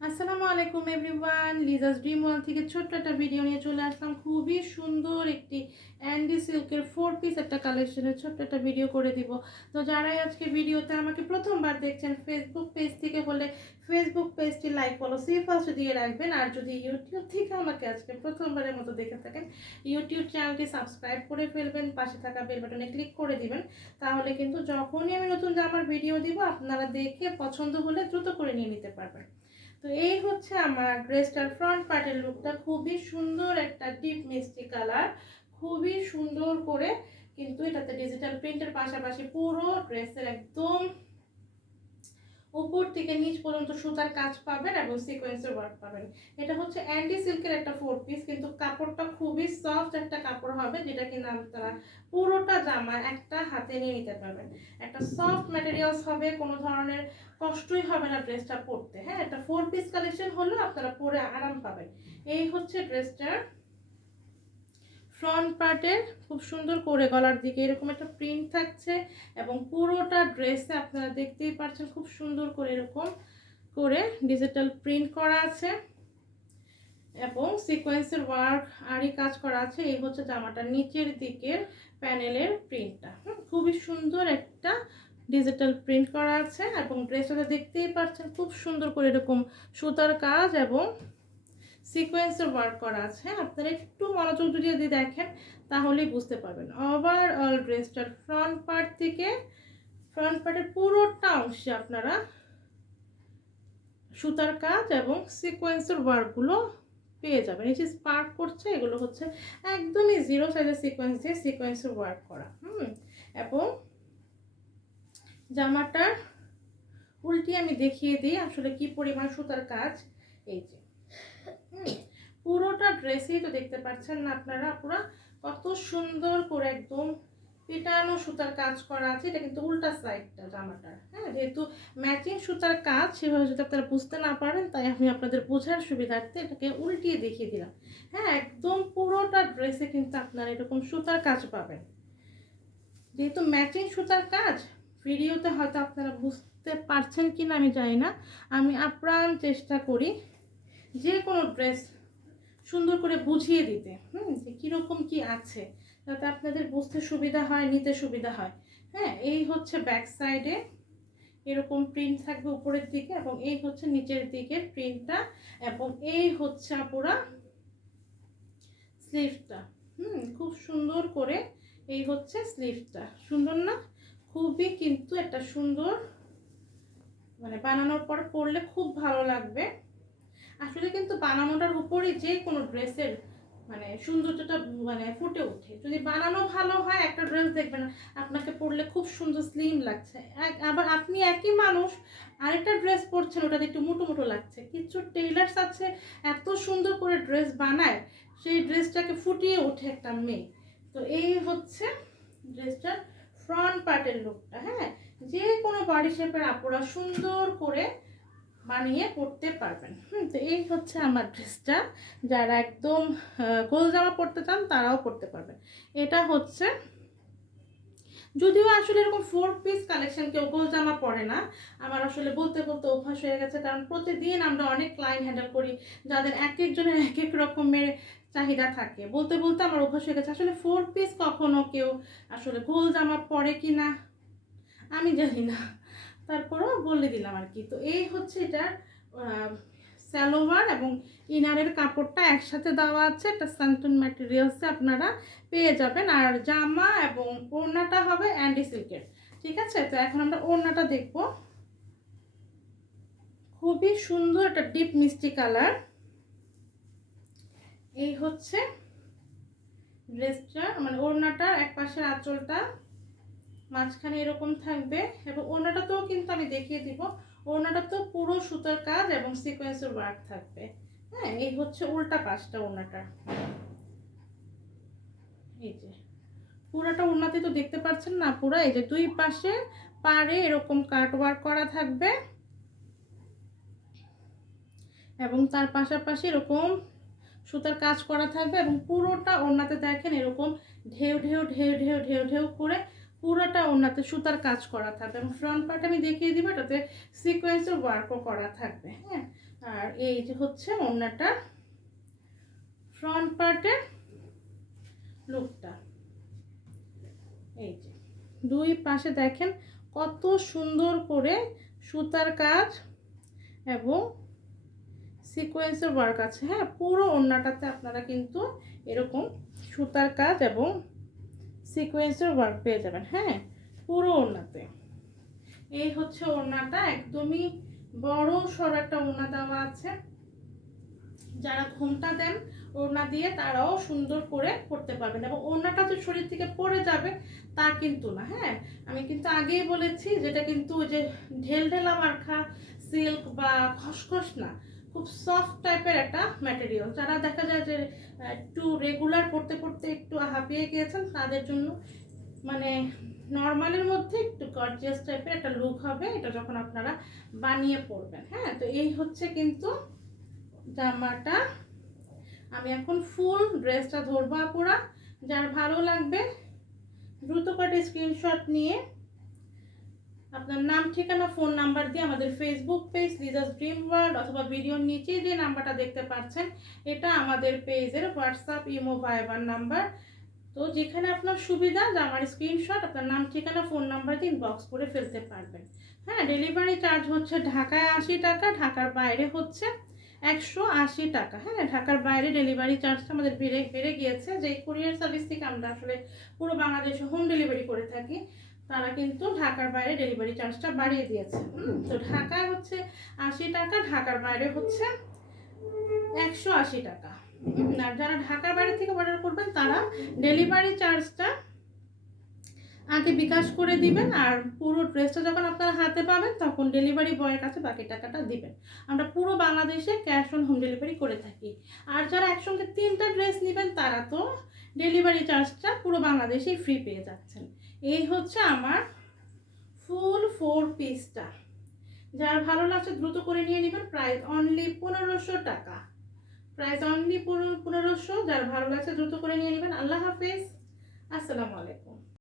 আসসালামু আলাইকুম everyone Liza's dream ওয়াল থেকে ছোট্ট একটা ভিডিও নিয়ে চলে আসলাম। খুবই সুন্দর একটি অ্যান্ডি সিল্কের ফোর পিস একটা কালেকশনের ছোট্ট একটা ভিডিও করে দিব। তো যারাই আজকে ভিডিওতে আমাকে প্রথমবার দেখছেন ফেসবুক পেজ থেকে হলে ফেসবুক পেজটি লাইক ফলো সে ফার্স্ট দিয়ে রাখবেন। আর যদি ইউটিউব থেকে আমাকে আজকে প্রথমবারের মতো দেখে থাকেন ইউটিউব চ্যানেলটি সাবস্ক্রাইব করে ফেলবেন, পাশে থাকা বেল বাটনে ক্লিক করে দিবেন। তাহলে কিন্তু যখনই আমি নতুন জামার ভিডিও দিব, আপনারা দেখে পছন্দ হলে দ্রুত করে নিয়ে নিতে পারবেন। তো এই হচ্ছে আমার ড্রেসটার ফ্রন্ট পার্টের লুকটা খুবই সুন্দর একটা ডিপ মিষ্টি কালার খুবই সুন্দর করে কিন্তু এটাতে ডিজিটাল প্রিন্টের পাশাপাশি পুরো ড্রেসের একদম উপর থেকে নিচ পর্যন্ত সুতার কাজ পাবেন এবং সিকোয়েন্সের ওয়ার্ক পাবেন। এটা হচ্ছে অ্যান্টি সিল্কের একটা ফোর পিস কিন্তু কাপড়টা খুবই সফট একটা কাপড় হবে, যেটা কিনা আপনারা পুরোটা জামা একটা হাতে নিয়ে নিতে পারবেন। একটা সফট ম্যাটেরিয়ালস হবে, কোনো ধরনের কষ্টই হবে না ড্রেসটা পরতে। হ্যাঁ একটা ফোর পিস কালেকশন হলেও আপনারা পরে আরাম পাবেন। এই হচ্ছে ড্রেসটার ফ্রন্ট পার্টের খুব সুন্দর করে গলার দিকে এরকম একটা প্রিন্ট থাকছে এবং পুরোটা ড্রেসে আপনারা দেখতেই পাচ্ছেন খুব সুন্দর করে এরকম করে ডিজিটাল প্রিন্ট করা আছে এবং সিকোয়েন্সের ওয়ার্ক আরই কাজ করা আছে, এই হচ্ছে জামাটার নিচের দিকের প্যানেলের প্রিন্টটা খুবই সুন্দর একটা ডিজিটাল প্রিন্ট করা আছে এবং ড্রেসটা দেখতেই পাচ্ছেন খুব সুন্দর করে এরকম সুতার কাজ এবং সিকোয়েন্সের ওয়ার্ক করা আছে হ্যাঁ? আপনারা একটু মনোযোগ যদি যদি দেখেন তাহলেই বুঝতে পারবেন। ওভারঅল ড্রেসটার ফ্রন্ট পার্ট থেকে ফ্রন্ট পার্টের পুরোটা অংশে আপনারা সুতার কাজ এবং সিকোয়েন্সের ওয়ার্কগুলো পেয়ে যাবেন। এই যে স্পার্ক করছে, এগুলো হচ্ছে একদমই জিরো সাইজের সিকোয়েন্স দিয়ে সিকোয়েন্সের ওয়ার্ক করা, হুম? এবং জামাটার উল্টি আমি দেখিয়ে দিই, আসলে কি পরিমাণ সুতার কাজ, এই যে। পুরোটা ড্রেসেই তো দেখতে পাচ্ছেন না আপনারা, পুরো কত সুন্দর করে একদম পেটানো সুতার কাজ করা আছে, এটা কিন্তু উল্টা সাইডটা জামাটার হ্যাঁ যেহেতু ম্যাচিং সুতার কাজ, সেভাবে যদি আপনারা বুঝতে না পারেন, তাই আমি আপনাদের বোঝার সুবিধার্থে এটাকে উল্টিয়ে দেখিয়ে দিলাম। হ্যাঁ একদম পুরোটা ড্রেসে কিন্তু আপনারা এরকম সুতার কাজ পাবেন। যেহেতু ম্যাচিং সুতার কাজ ভিডিওতে হয়তো আপনারা বুঝতে পারছেন কি না আমি জানি না, আমি আপ্রাণ চেষ্টা করি যে কোনো ড্রেস সুন্দর করে বুঝিয়ে দিতে, হুম, যে কীরকম কি আছে, যাতে আপনাদের বুঝতে সুবিধা হয়, নিতে সুবিধা হয়। হ্যাঁ এই হচ্ছে ব্যাক সাইডে এরকম প্রিন্ট থাকবে উপরের দিকে এবং এই হচ্ছে নিচের দিকের প্রিন্টটা এবং এই হচ্ছে পুরা স্লিভটা হুম, খুব সুন্দর করে এই হচ্ছে স্লিভটা সুন্দর না? খুবই কিন্তু একটা সুন্দর মানে বানানোর পর পরলে খুব ভালো লাগবে। আসলে কিন্তু বানানোটার উপরেই যে কোনো ড্রেসের মানে সৌন্দর্যটা মানে ফুটে ওঠে। যদি বানানো ভালো হয়, একটা ড্রেস দেখবেন, আপনাকে পরলে খুব সুন্দর স্লিম লাগছে। আবার আপনি একই মানুষ, আরেকটা ড্রেস পরছেন, ওটাতে একটু মোটো মোটো লাগছে। কিছু টেইলার্স আছে, এত সুন্দর করে ড্রেস বানায়, সেই ড্রেসটাকে ফুটিয়ে ওঠে একটা মেয়ে। তো এই হচ্ছে ড্রেসটার ফ্রন্ট পার্টের লুকটা হ্যাঁ? যে কোনো বডি শেপের আপুরা সুন্দর করে বানিয়ে পরতে পারবেন। হুম, তো এই হচ্ছে আমার ড্রেসটা। যারা একদম গোল জামা পরতে চান, তারাও পরতে পারবেন। এটা হচ্ছে, যদিও আসলে এরকম ফোর পিস কালেকশন কেউ গোল জামা পরে না, আমার আসলে বলতে বলতে অভ্যাস হয়ে গেছে। কারণ প্রতিদিন আমরা অনেক ক্লায়েন্ট হ্যান্ডেল করি, যাদের এক একজনের এক এক রকমের চাহিদা থাকে। বলতে বলতে আমার অভ্যাস হয়ে গেছে। আসলে ফোর পিস কখনো কেউ আসলে গোল জামা পরে কি না আমি জানি না। তারপরেও বলে দিলাম আর কি। তো এই হচ্ছে এটার স্যালোভার এবং ইনারের কাপড়টা একসাথে দেওয়া আছে। একটা সান্টন ম্যাটেরিয়ালসে আপনারা পেয়ে যাবেন। আর জামা এবং ওড়নাটা হবে অ্যান্ডি সিল্কের। ঠিক আছে? তো এখন আমরা ওড়নাটা দেখব। খুবই সুন্দর একটা ডিপ মিষ্টি কালার এই হচ্ছে ড্রেসটা মানে ওড়নাটা এক পাশের আঁচলটা। মাঝখানে এরকম থাকবে এবং ওড়নাটাতেও কিন্তু আমি দেখিয়ে দিব। ওড়নাটা তো পুরো সুতার কাজ এবং সিকোয়েন্সের ওয়ার্ক থাকবে। হ্যাঁ এই হচ্ছে উল্টা পাশটা ওড়নাটা। এই যে, পুরাটা ওনাতে তো দেখতে পাচ্ছেন না পুরো? এই যে দুই পাশে পাড়ে এরকম কাট ওয়ার্ক করা থাকবে। এবং তার পাশাপাশি এরকম সুতার কাজ করা থাকবে এবং পুরোটা ওড়নাতে দেখেন এরকম ঢেউ ঢেউ ঢেউ ঢেউ ঢেউ ঢেউ করে পুরোটা ওনাতে সুতার কাজ করা থাকবে এবং ফ্রন্ট পার্ট আমি দেখিয়ে দিব, এটাতে সিকোয়েন্সের ওয়ার্কও করা থাকবে হ্যাঁ? আর এই যে হচ্ছে ওনাটা ফ্রন্ট পার্টের লুকটা এই যে, দুই পাশে দেখেন কত সুন্দর করে সুতার কাজ এবং সিকোয়েন্সের ওয়ার্ক আছে হ্যাঁ? পুরো ওড়নাটাতে আপনারা কিন্তু এরকম সুতার কাজ এবং সিকোয়েন্সের ওয়ার্ক পেয়ে যাবেন হ্যাঁ? পুরো ওড়নাতে। এই হচ্ছে ওড়নাটা, একদমই বড় সড় একটা ওড়না দেওয়া আছে। যারা ঘুমটা দেন ওড়না দিয়ে তারাও সুন্দর করে করতে পারবেন। এবং ওড়নাটা যে শরীর থেকে পড়ে যাবে তা কিন্তু না হ্যাঁ? আমি কিন্তু আগেই বলেছি, যেটা কিন্তু ওই যে ঢেল ঢেলা মার্খা সিল্ক বা খসখস না খুব সফট টাইপের একটা ম্যাটেরিয়াল যারা দেখা যায় যে একটু রেগুলার পড়তে পড়তে একটু হাঁপিয়ে গিয়েছেন, তাদের জন্য মানে নর্মালের মধ্যে একটু গর্জিয়াস টাইপের একটা লুক হবে, এটা যখন আপনারা বানিয়ে পড়বেন। হ্যাঁ তো এই হচ্ছে কিন্তু জামাটা। আমি এখন ফুল ড্রেসটা ধরবো আপুরা। যার ভালো লাগবে দ্রুত করে স্ক্রিনশট নিয়ে আপনার নাম, ঠিকানা, ফোন নাম্বার দিয়ে আমাদের Facebook page Liza's dream world অথবা ভিডিওর নিচে যে নাম্বারটা দেখতে পাচ্ছেন, এটা আমাদের পেজের হোয়াটসঅ্যাপ ইমো ভাইবার নাম্বার তো যেখানে আপনার সুবিধা, আমার স্ক্রিনশট আপনার নাম, ঠিকানা, ফোন নাম্বার দিয়ে ইনবক্স করে ফেলতে পারবেন। হ্যাঁ ডেলিভারি চার্জ হচ্ছে ঢাকায় আশি টাকা, ঢাকার বাইরে হচ্ছে একশো আশি টাকা। হ্যাঁ ঢাকার বাইরে ডেলিভারি চার্জটা আমাদের বেড়ে বেড়ে গিয়েছে। যে কুরিয়ার সার্ভিস থেকে আমরা আসলে পুরো বাংলাদেশে হোম ডেলিভারি করে থাকি তারা কিন্তু ঢাকার বাইরে ডেলিভারি চার্জটা বাড়িয়ে দিয়েছে। তো ঢাকায় হচ্ছে আশি টাকা ঢাকার বাইরে হচ্ছে একশো আশি টাকা। আর যারা ঢাকার বাইরে থেকে অর্ডার করবেন তারা ডেলিভারি চার্জটা আগে বিকাশ করে দিবেন আর পুরো ড্রেসটা যখন আপনারা হাতে পাবেন তখন ডেলিভারি বয়ের কাছে বাকি টাকাটা দিবেন। আমরা পুরো বাংলাদেশে ক্যাশ অন হোম ডেলিভারি করে থাকি। আর যারা একসঙ্গে তিনটা ড্রেস নেবেন তারা তো ডেলিভারি চার্জটা পুরো বাংলাদেশেই ফ্রি পেয়ে যাচ্ছেন। এই হচ্ছে আমার ফুল ফোর পিসটা। যার ভালো লাগছে দ্রুত করে নিয়ে নেবেন। প্রাইস অনলি পনেরোশো টাকা। প্রাইস অনলি পনেরোশো। যার ভালো লাগছে দ্রুত করে নিয়ে নেবেন। আল্লাহ হাফেজ। আসসালামু আলাইকুম।